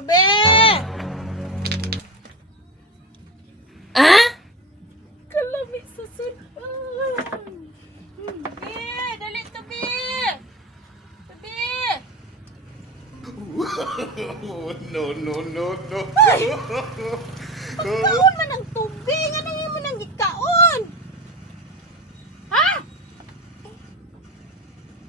Tabi! Ah? Kalami sa sunan. Tabi! Dali, tabi! Tabi! No. Pagkaon man ang tubig! Ano yung mo nang gikaon? Ha?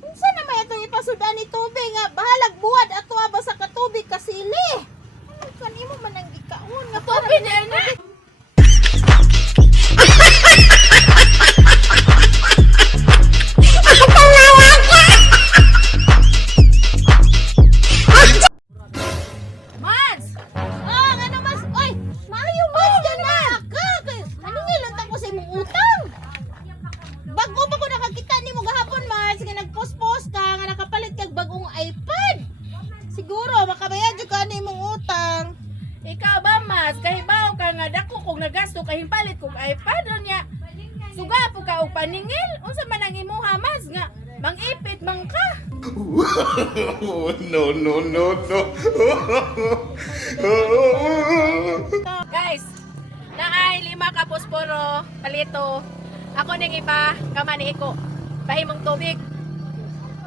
Unsa naman itong ipasudan ni tubig nga bahalag buwad ato ba sa katubig kasili? Ano kanimo man ang gikaon nga tubig na ano? Mas! Ah, ano mas? Oy, maayo mas ka na! Ano nga lang ko sa imong utang? Bago ba ko nakakita ni mo gahapon, Mars, nga nag-post-post ka, nga nakapalit kag bagong iPad. Siguro, makabayad yung ka ni mong utang. Ikaw ba, Mas? Kahibaw ka nga dako kung nagasto kahimpalit kong iPad niya. Suga po ka og paningil. Unsa man ang imuha, Mas? Nga mangipit man ka. No. Guys, naay 5 ka posporo palito. Ako ning iba kamani iko. Bahimong tubig.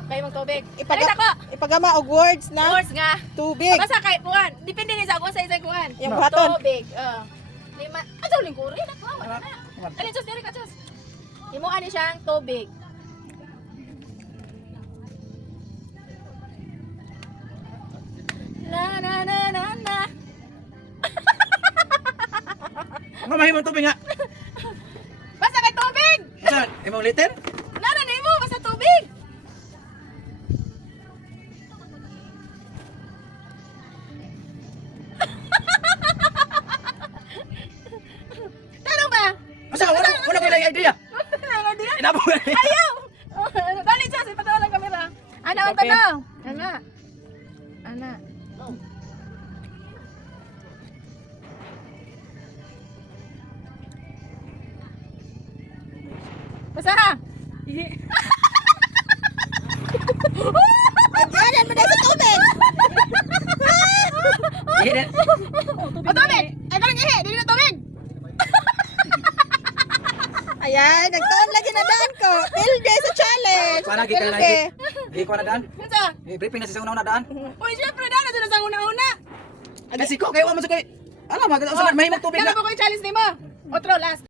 Bahimong tubig. Alis ako. Ipagama og words na Words nga. tubig. Basta kay kuan. Depende ni sa ako sa isa kuan. Yung baton. Tubig. 5. Ato ling kuri na ko. Alin sus diri ka sus. Imo ani siyang tubig. Na. Ano mahimong tubig nga? Basta kay tubig. Saan? Imong liter? Nara nimo basta tubig. Tanong ba? Asa wala ko lang idea. Tanong dia. Inabo. Ayaw! Balik siya, ipatawa ng kamera. Ana, ang tanong. Ana. Basta ha? Diyan mo na sa tubig. O tubig! Ay, parang ihe, dili na tubig! Ayan, nagtaon lagi na daan ko. Pilde sa challenge. Para gikan lagi. Di ko na daan. Ano sa? Briefing na sa una daan. Uy, syempre na, nasa sa una-una! Kasi ko kayo mo sa kay. Alam mo, mahimong tubig Kaya na. ba ko yung challenge ni mo? Otro, last.